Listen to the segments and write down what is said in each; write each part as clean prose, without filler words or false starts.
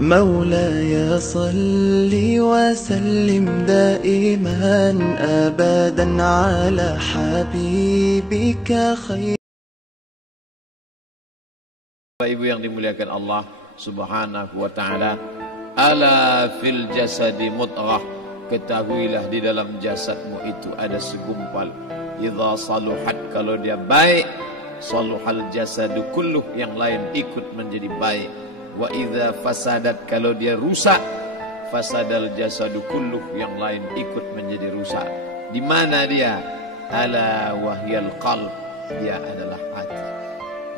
مولاي صل وسلم دائما أبدا على حبيبك خير. Ibu yang dimuliakan Allah Subhanahu wa ta'ala, ala fil jasadi mudghah, ketahuilah di dalam jasadmu itu ada segumpal. Idza saluhat, kalau dia baik, saluhal jasadu kulluh, yang lain ikut menjadi baik. Wa idza fasadat, kalau dia rusak, fasadal jasadu kulluh, yang lain ikut menjadi rusak. Di mana dia? Ala wahyal qalb, dia adalah hati.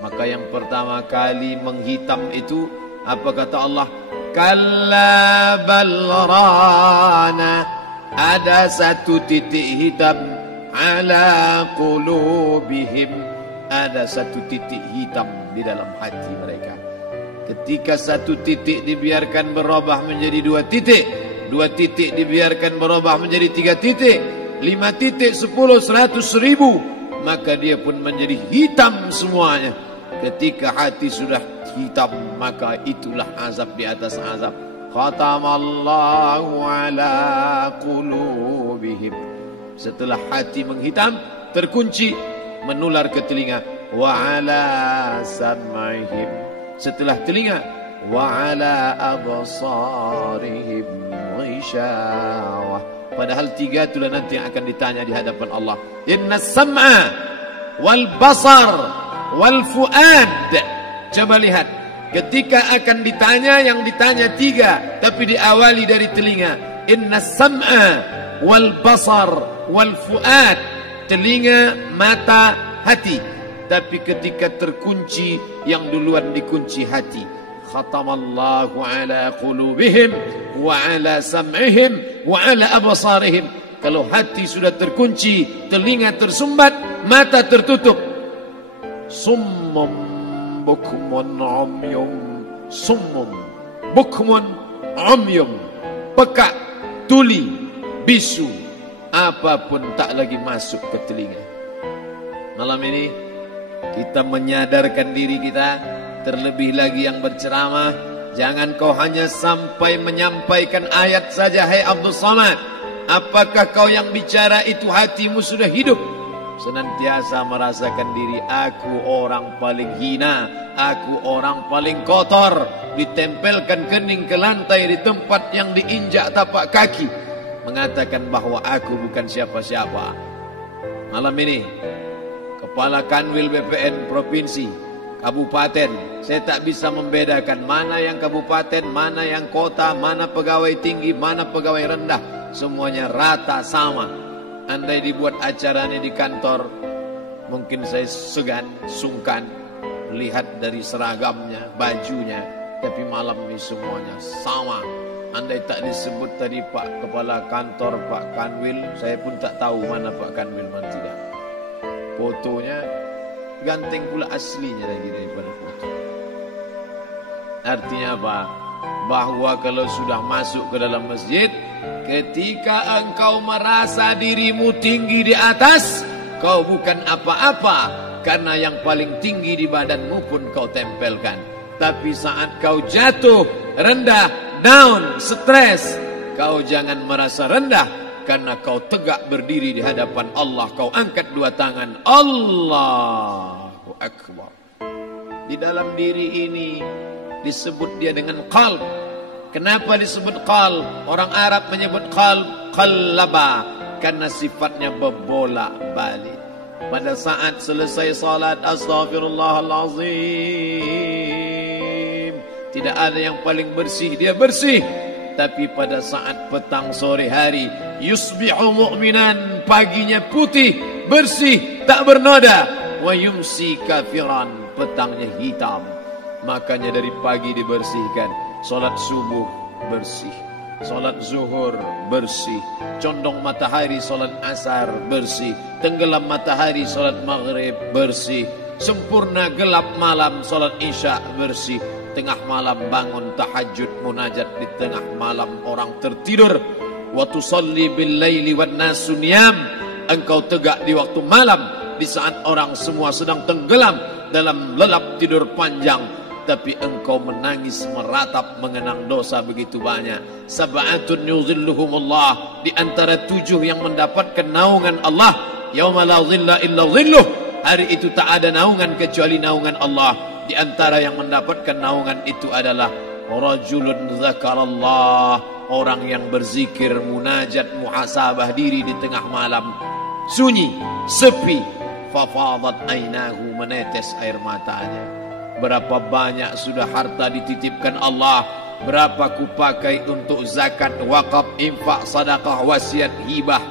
Maka yang pertama kali menghitam itu apa kata Allah? Kalla bal rana, ada satu titik hitam, ala qulubihim, ada satu titik hitam di dalam hati mereka. Ketika satu titik dibiarkan berubah menjadi dua titik dibiarkan berubah menjadi 3 titik, 5 titik, 10, 100, 1000, maka dia pun menjadi hitam semuanya. Ketika hati sudah hitam, maka itulah azab di atas azab. Khatamallahu ala qulubihim. Setelah hati menghitam, terkunci, menular ke telinga. Wa ala sam'ihim. Setelah telinga, wa ala absarihim ghishawah. Padahal 3 itulah nanti yang akan ditanya di hadapan Allah. Inna sam'a wal basar wal fuad. Coba lihat, ketika akan ditanya, yang ditanya 3, tapi diawali dari telinga. Inna sam'a wal basar wal fuad, telinga, mata, hati. Tapi ketika terkunci, yang duluan dikunci hati. Khatamallahu ala qulubihim wa ala sam'ihim wa ala absarihim. Kalau hati sudah terkunci, telinga tersumbat, mata tertutup. Summum bukmun umyum, summum bukmun umyum, pekak, tuli, bisu, apapun tak lagi masuk ke telinga. Malam ini kita menyadarkan diri kita, terlebih lagi yang berceramah, jangan kau hanya sampai menyampaikan ayat saja. Hai Abdul Samad, apakah kau yang bicara itu hatimu sudah hidup? Senantiasa merasakan diri, aku orang paling hina, aku orang paling kotor, ditempelkan kening ke lantai di tempat yang diinjak tapak kaki, mengatakan bahwa aku bukan siapa-siapa. Malam ini Kepala Kanwil BPN Provinsi, Kabupaten, saya tak bisa membedakan mana yang kabupaten, mana yang kota, mana pegawai tinggi, mana pegawai rendah, semuanya rata sama. Andai dibuat acaranya di kantor, mungkin saya segan, sungkan melihat dari seragamnya, bajunya, tapi malam ini semuanya sama. Andai tak disebut tadi Pak Kepala Kantor, Pak Kanwil, saya pun tak tahu mana Pak Kanwil, mana tidak. Fotonya ganteng pula aslinya lagi daripada foto. Artinya apa? Bahwa kalau sudah masuk ke dalam masjid, ketika engkau merasa dirimu tinggi di atas, kau bukan apa-apa, karena yang paling tinggi di badanmu pun kau tempelkan. Tapi saat kau jatuh, rendah, down, stres, kau jangan merasa rendah, karena kau tegak berdiri di hadapan Allah. Kau angkat 2 tangan, Allahu Akbar. Di dalam diri ini disebut dia dengan qalb. Kenapa disebut qalb? Orang Arab menyebut qalb qallaba, karena sifatnya berbolak-balik. Pada saat selesai salat, astaghfirullahalazim, tidak ada yang paling bersih, dia bersih. Tapi pada saat petang sore hari, yusbihu mu'minan, paginya putih, bersih, tak bernoda. Wa yumsi kafiran, petangnya hitam. Makanya dari pagi dibersihkan. Salat subuh bersih, salat zuhur bersih, condong matahari salat asar bersih, tenggelam matahari salat maghrib bersih, sempurna gelap malam salat isya bersih, tengah malam bangun tahajud munajat, di tengah malam orang tertidur. Wa tusalli bil laili wan nasu niyam, engkau tegak di waktu malam, di saat orang semua sedang tenggelam dalam lelap tidur panjang. tapi engkau menangis meratap mengenang dosa begitu banyak. Sab'atun yuzilluhumullah, di antara 7 yang mendapatkan naungan Allah. Yauma la zilla illa zilluh, hari itu tak ada naungan kecuali naungan Allah. Di antara yang mendapatkan naungan itu adalah rajulun zakarallah, orang yang berzikir, munajat, muhasabah diri di tengah malam, sunyi, sepi, fafadat ainahu, menetes air matanya. Berapa banyak sudah harta dititipkan Allah, berapa kupakai untuk zakat, wakaf, infak, sedekah, wasiat, hibah,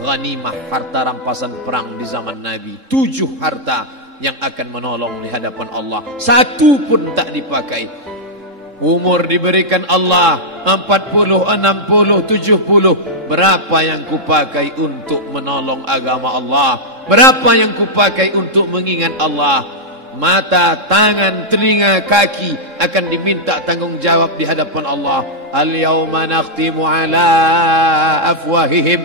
ghanimah, harta rampasan perang di zaman Nabi. 7 harta yang akan menolong di hadapan Allah, 1 pun tak dipakai. Umur diberikan Allah 40, 60, 70. Berapa yang kupakai untuk menolong agama Allah? Berapa yang kupakai untuk mengingat Allah? Mata, tangan, telinga, kaki akan diminta tanggung jawab di hadapan Allah. Al-yawma nakhtimu ala afwahihim,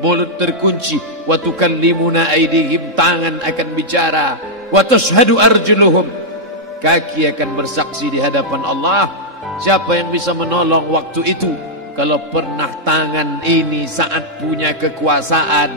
mulut terkunci. Wa tukallimuna aydihim, tangan akan bicara. Wa tashhadu arjuluhum, kaki akan bersaksi di hadapan Allah. Siapa yang bisa menolong waktu itu? Kalau pernah tangan ini saat punya kekuasaan,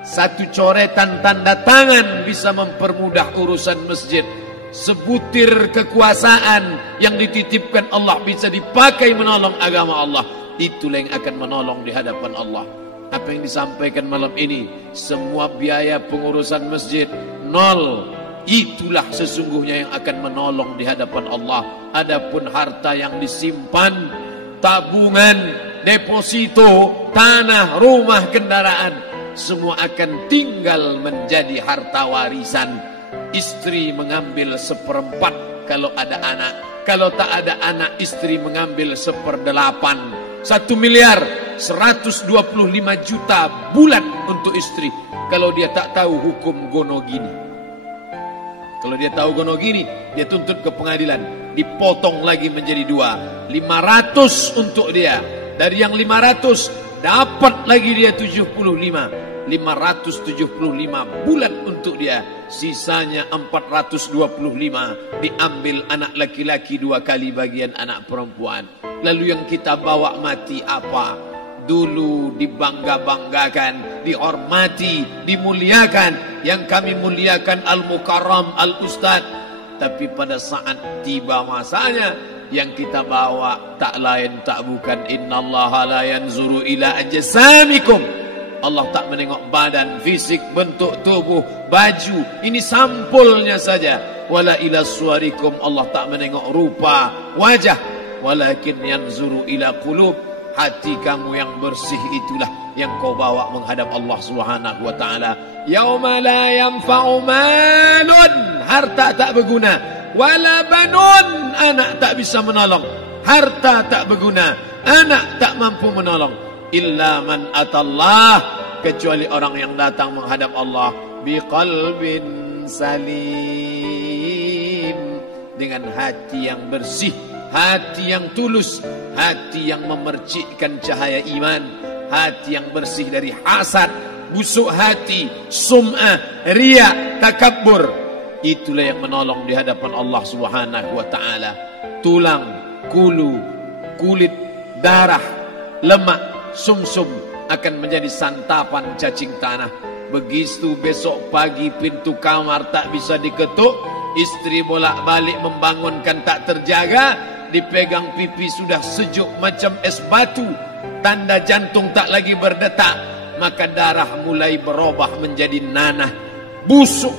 1 coretan tanda tangan bisa mempermudah urusan masjid. Sebutir kekuasaan yang dititipkan Allah bisa dipakai menolong agama Allah. Itulah yang akan menolong di hadapan Allah. Apa yang disampaikan malam ini, semua biaya pengurusan masjid 0. Itulah sesungguhnya yang akan menolong di hadapan Allah. Adapun harta yang disimpan, tabungan, deposito, tanah, rumah, kendaraan, semua akan tinggal menjadi harta warisan. Istri mengambil 1/4 kalau ada anak. Kalau tak ada anak, istri mengambil 1/8. 1 miliar 125 juta bulan untuk istri. Kalau dia tak tahu hukum gono gini. Kalau dia tahu gono gini, dia tuntut ke pengadilan, dipotong lagi menjadi 2, 500 untuk dia. Dari yang 500 dapat lagi dia 75, 575 bulan untuk dia. Sisanya 425 diambil anak laki-laki 2 kali bagian anak perempuan. Lalu yang kita bawa mati apa? Dulu dibangga-banggakan, dihormati, dimuliakan. Yang kami muliakan Al-Mukarram, Al-Ustad. Tapi pada saat tiba masanya, yang kita bawa tak lain tak bukan innallaha la yanzuru ila ajsamikum. Allah tak menengok badan, fisik, bentuk tubuh, baju. Ini sampulnya saja. Wala ila suwarikum, Allah tak menengok rupa, wajah. Walakin yanzuru ila qulub. Hati kamu yang bersih itulah yang kau bawa menghadap Allah Subhanahu wa taala. Yauma la yanfa'u malun, harta tak berguna, wala banun, anak tak bisa menolong. Harta tak berguna, anak tak mampu menolong. Illa man atallah, kecuali orang yang datang menghadap Allah biqalbin salim, dengan hati yang bersih, hati yang tulus, hati yang memercikkan cahaya iman, hati yang bersih dari hasad, busuk hati, sum'ah, riya, takabbur. Itulah yang menolong di hadapan Allah Subhanahu wa taala. Tulang, kulu, kulit, darah, lemak, sumsum akan menjadi santapan cacing tanah. Begitu besok pagi pintu kamar tak bisa diketuk, istri bolak-balik membangunkan tak terjaga, dipegang pipi sudah sejuk macam es batu, tanda jantung tak lagi berdetak, maka darah mulai berubah menjadi nanah, busuk.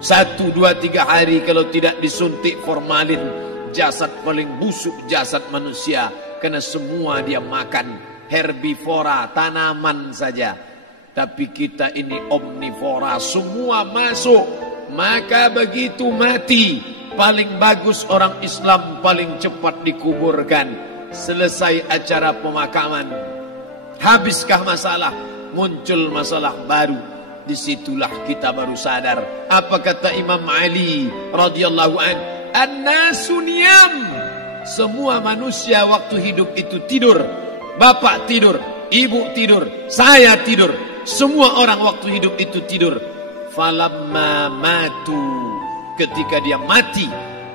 1, 2, 3 hari kalau tidak disuntik formalin, jasad paling busuk jasad manusia, karena semua dia makan herbivora, tanaman saja. Tapi kita ini omnivora, semua masuk. Maka begitu mati, paling bagus orang Islam paling cepat dikuburkan. Selesai acara pemakaman, habiskah masalah? Muncul masalah baru. Disitulah kita baru sadar. Apa kata Imam Ali radhiyallahu an? An-nasu niyam. Semua manusia waktu hidup itu tidur. Bapak tidur, ibu tidur, saya tidur. Semua orang waktu hidup itu tidur. Falamma matu, ketika dia mati,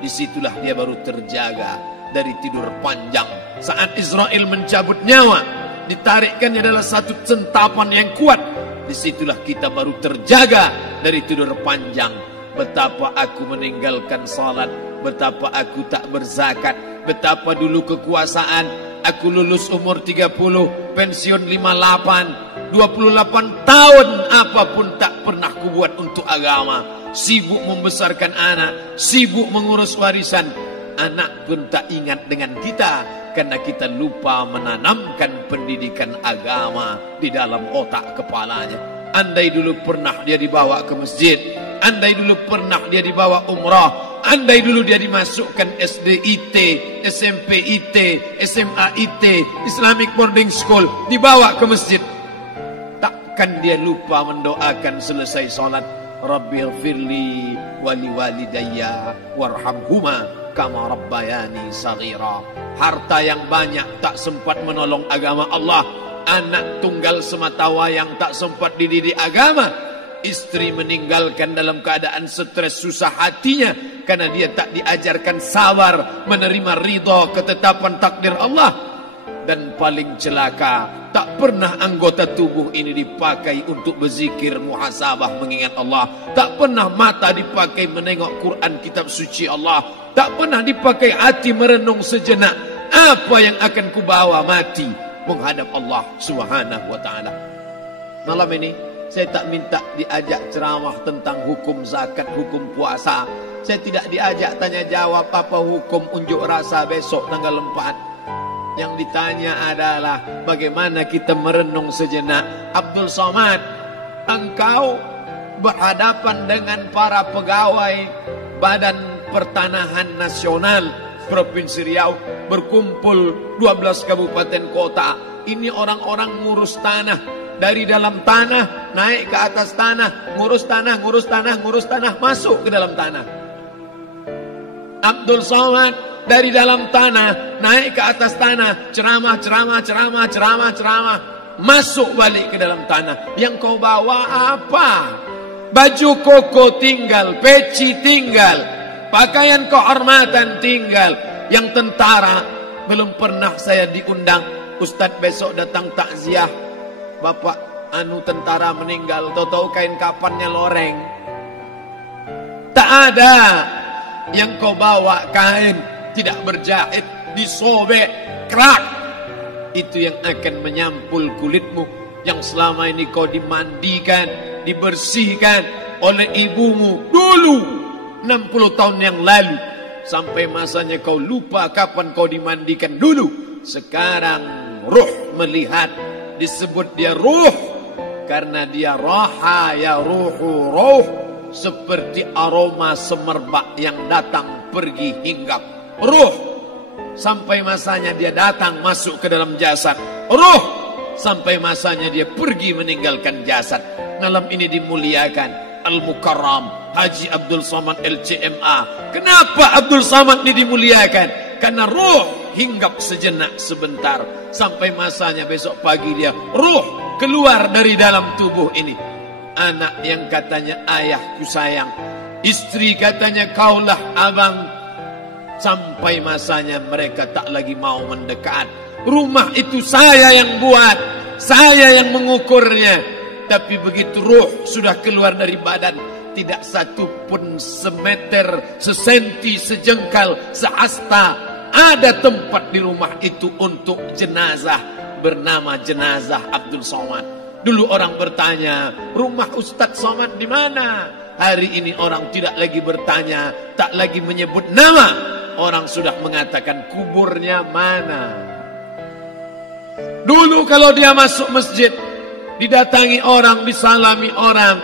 disitulah dia baru terjaga dari tidur panjang. Saat Israel mencabut nyawa, ditarikkannya adalah satu centapan yang kuat. Disitulah kita baru terjaga dari tidur panjang. Betapa aku meninggalkan salat, betapa aku tak berzakat, betapa dulu kekuasaan. Aku lulus umur 30, pensiun 58, 28 tahun apapun tak pernah kubuat untuk agama. Sibuk membesarkan anak, sibuk mengurus warisan. Anak pun tak ingat dengan kita karena kita lupa menanamkan pendidikan agama di dalam otak kepalanya. Andai dulu pernah dia dibawa ke masjid, andai dulu pernah dia dibawa umrah, andai dulu dia dimasukkan SD IT, SMP IT, SMA IT, Islamic Boarding School, dibawa ke masjid, takkan dia lupa mendoakan selesai sholat, Rabbighfirli wali walidayya warhamhuma kama rabbayani saghira. Harta yang banyak tak sempat menolong agama Allah. Anak tunggal semata wayang tak sempat dididik agama. Istri meninggalkan dalam keadaan stres susah hatinya karena dia tak diajarkan sabar menerima ridha ketetapan takdir Allah. Dan paling celaka, tak pernah anggota tubuh ini dipakai untuk berzikir, muhasabah, mengingat Allah. Tak pernah mata dipakai menengok Quran, kitab suci Allah. Tak pernah dipakai hati merenung sejenak, apa yang akan kubawa mati menghadap Allah Subhanahu wa ta'ala. Malam ini saya tak minta diajak ceramah tentang hukum zakat, hukum puasa. Saya tidak diajak tanya jawab apa hukum unjuk rasa besok tanggal 4. Yang ditanya adalah bagaimana kita merenung sejenak. Abdul Somad, engkau berhadapan dengan para pegawai Badan Pertanahan Nasional Provinsi Riau, berkumpul 12 kabupaten kota. Ini orang-orang ngurus tanah, dari dalam tanah naik ke atas tanah, ngurus tanah, ngurus tanah, ngurus tanah, masuk ke dalam tanah. Abdul Somad dari dalam tanah naik ke atas tanah, ceramah, ceramah, ceramah, ceramah, ceramah, masuk balik ke dalam tanah. Yang kau bawa apa? Baju koko tinggal, peci tinggal, pakaian kehormatan tinggal. Yang tentara belum pernah saya diundang. Ustadz besok datang takziah, bapak tentara meninggal, tahu-tahu kain kapannya loreng. Tak ada. Yang kau bawa kain tidak berjahit, disobek, kerak. Itu yang akan menyampul kulitmu, yang selama ini kau dimandikan, dibersihkan oleh ibumu dulu 60 tahun yang lalu. Sampai masanya kau lupa kapan kau dimandikan dulu. Sekarang ruh melihat, disebut dia ruh karena dia raha ya ruhu ruh, seperti aroma semerbak yang datang pergi hinggap. Ruh sampai masanya dia datang masuk ke dalam jasad. Ruh sampai masanya dia pergi meninggalkan jasad. Malam ini dimuliakan Al-Mukarram Haji Abdul Somad LCMA. Kenapa Abdul Somad ini dimuliakan? Karena ruh hinggap sejenak sebentar, sampai masanya besok pagi dia ruh keluar dari dalam tubuh ini. Anak yang katanya ayahku sayang, istri katanya kaulah abang, sampai masanya mereka tak lagi mau mendekat. Rumah itu saya yang buat, saya yang mengukurnya. Tapi begitu ruh sudah keluar dari badan, tidak satu pun semeter, sesenti, sejengkal, sehasta ada tempat di rumah itu untuk jenazah bernama jenazah Abdul Somad. Dulu orang bertanya, rumah Ustadz Somad di mana? Hari ini orang tidak lagi bertanya, tak lagi menyebut nama. Orang sudah mengatakan kuburnya mana. Dulu kalau dia masuk masjid, didatangi orang, disalami orang,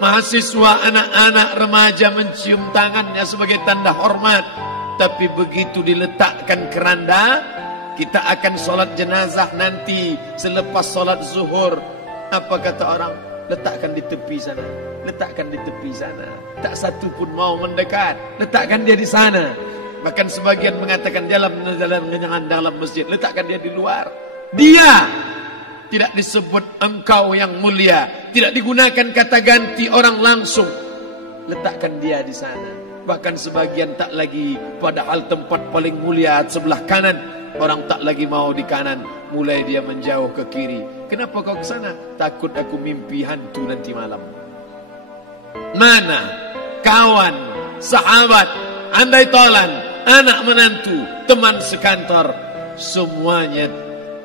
mahasiswa, anak-anak, remaja mencium tangannya sebagai tanda hormat. Tapi begitu diletakkan keranda, kita akan sholat jenazah nanti selepas sholat zuhur. Apa kata orang? Letakkan di tepi sana, letakkan di tepi sana. Tak satu pun mau mendekat, letakkan dia di sana. Bahkan sebagian mengatakan dalam masjid, letakkan dia di luar. Dia tidak disebut engkau yang mulia, tidak digunakan kata ganti orang langsung. Letakkan dia di sana. Bahkan sebagian tak lagi, padahal tempat paling mulia sebelah kanan, orang tak lagi mau di kanan, mulai dia menjauh ke kiri. Kenapa kau ke sana? Takut aku mimpi hantu nanti malam. Mana kawan, sahabat, andai tolan, anak menantu, teman sekantor, semuanya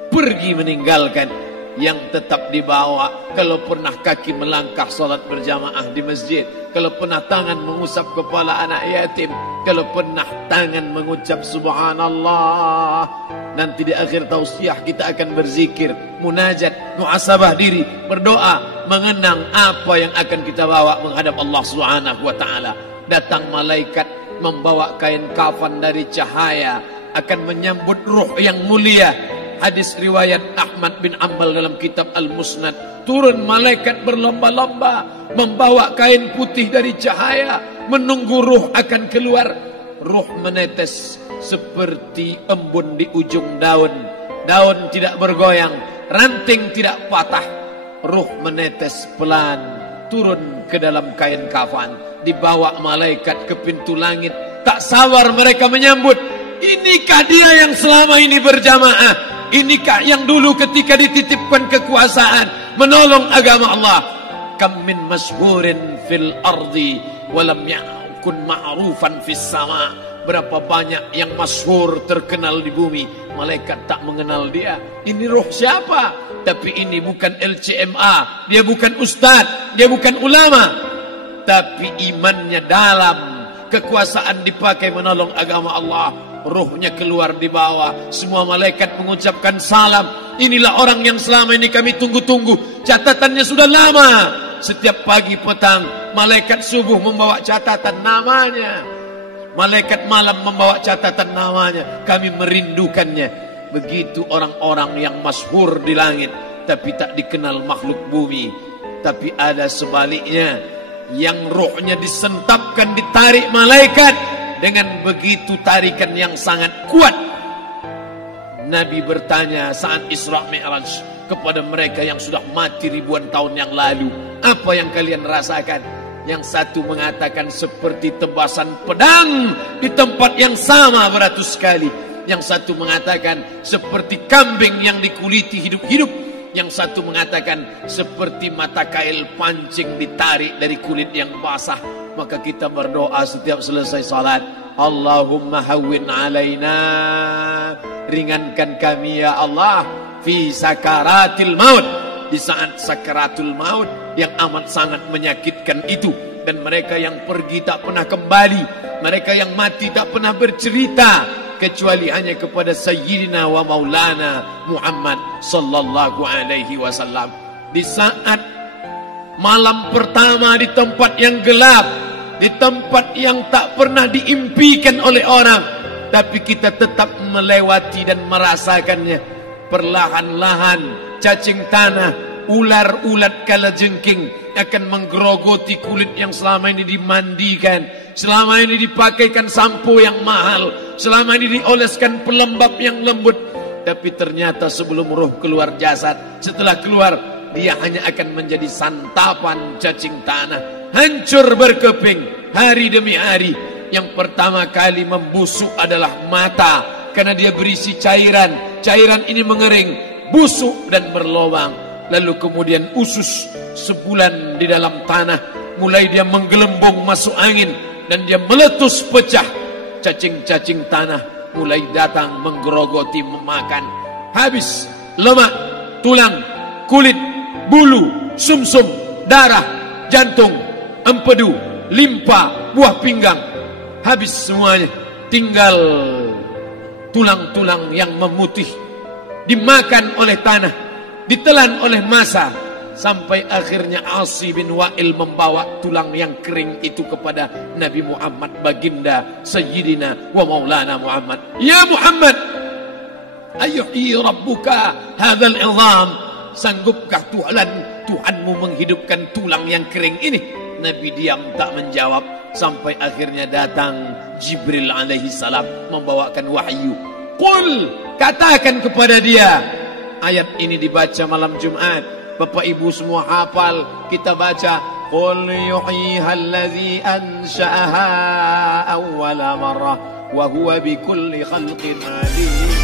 pergi meninggalkan. Yang tetap dibawa, kalau pernah kaki melangkah salat berjamaah di masjid, kalau pernah tangan mengusap kepala anak yatim, kalau pernah tangan mengucap subhanallah. Nanti di akhir tausiah kita akan berzikir, munajat, muhasabah diri, berdoa, mengenang apa yang akan kita bawa menghadap Allah Subhanahu wa taala. Datang malaikat membawa kain kafan dari cahaya, akan menyambut ruh yang mulia. Hadis riwayat Ahmad bin Ambal dalam kitab Al-Musnad. Turun malaikat berlomba-lomba membawa kain putih dari cahaya, menunggu ruh akan keluar. Ruh menetes seperti embun di ujung daun. Daun tidak bergoyang, ranting tidak patah. Ruh menetes pelan turun ke dalam kain kafan, dibawa malaikat ke pintu langit. Tak sabar mereka menyambut. Inikah dia yang selama ini berjamaah? Inikah yang dulu ketika dititipkan kekuasaan menolong agama Allah? Kam min masyhurin fil ardi walam yakun ma'rufan fis sama. Berapa banyak yang masyhur terkenal di bumi, malaikat tak mengenal dia. Ini roh siapa? Tapi ini bukan LCMA, dia bukan ustaz, dia bukan ulama, tapi imannya dalam. Kekuasaan dipakai menolong agama Allah. Ruhnya keluar di bawah. Semua malaikat mengucapkan salam. Inilah orang yang selama ini kami tunggu-tunggu. Catatannya sudah lama. Setiap pagi petang malaikat subuh membawa catatan namanya, malaikat malam membawa catatan namanya. Kami merindukannya. Begitu orang-orang yang masyhur di langit tapi tak dikenal makhluk bumi. Tapi ada sebaliknya, yang rohnya disentapkan, ditarik malaikat dengan begitu tarikan yang sangat kuat. Nabi bertanya saat Isra Mi'raj kepada mereka yang sudah mati ribuan tahun yang lalu, apa yang kalian rasakan? Yang satu mengatakan seperti tebasan pedang di tempat yang sama beratus kali. Yang satu mengatakan seperti kambing yang dikuliti hidup-hidup. Yang satu mengatakan seperti mata kail pancing ditarik dari kulit yang basah. Maka kita berdoa setiap selesai salat, Allahumma hawwin alaina, ringankan kami ya Allah, fi sakaratil maut, di saat sakaratul maut yang amat sangat menyakitkan itu. Dan mereka yang pergi tak pernah kembali, mereka yang mati tak pernah bercerita, kecuali hanya kepada Sayyidina wa Maulana Muhammad sallallahu alaihi wasallam. Di saat malam pertama di tempat yang gelap, di tempat yang tak pernah diimpikan oleh orang, tapi kita tetap melewati dan merasakannya. Perlahan-lahan cacing tanah, ular-ulat kalajengking akan menggerogoti kulit yang selama ini dimandikan, selama ini dipakaikan sampo yang mahal, selama ini dioleskan pelembab yang lembut. Tapi ternyata sebelum roh keluar jasad, setelah keluar, dia hanya akan menjadi santapan cacing tanah, hancur berkeping hari demi hari. Yang pertama kali membusuk adalah mata, karena dia berisi cairan. Cairan ini mengering, busuk dan berlubang. Lalu kemudian usus sebulan di dalam tanah, mulai dia menggelembung masuk angin dan dia meletus pecah. Cacing-cacing tanah mulai datang menggerogoti, memakan. Habis lemak, tulang, kulit, bulu, sumsum, darah, jantung, empedu, limpa, buah pinggang. Habis semuanya, tinggal tulang-tulang yang memutih, dimakan oleh tanah, ditelan oleh massa, sampai akhirnya Asi bin Wa'il membawa tulang yang kering itu kepada Nabi Muhammad, baginda Sayyidina wa Maulana Muhammad. Ya Muhammad, ayuhi rabbuka hadzal izam, sanggupkah Tuhanmu menghidupkan tulang yang kering ini? Nabi diam tak menjawab, sampai akhirnya datang Jibril alaihi salam membawakan wahyu. Qul, katakan kepada dia. Ayat ini dibaca malam Jumat. Bapak Ibu semua hafal, kita baca قل يحييها الذي أنشأها أول مرة وهو بكل خلق عليم.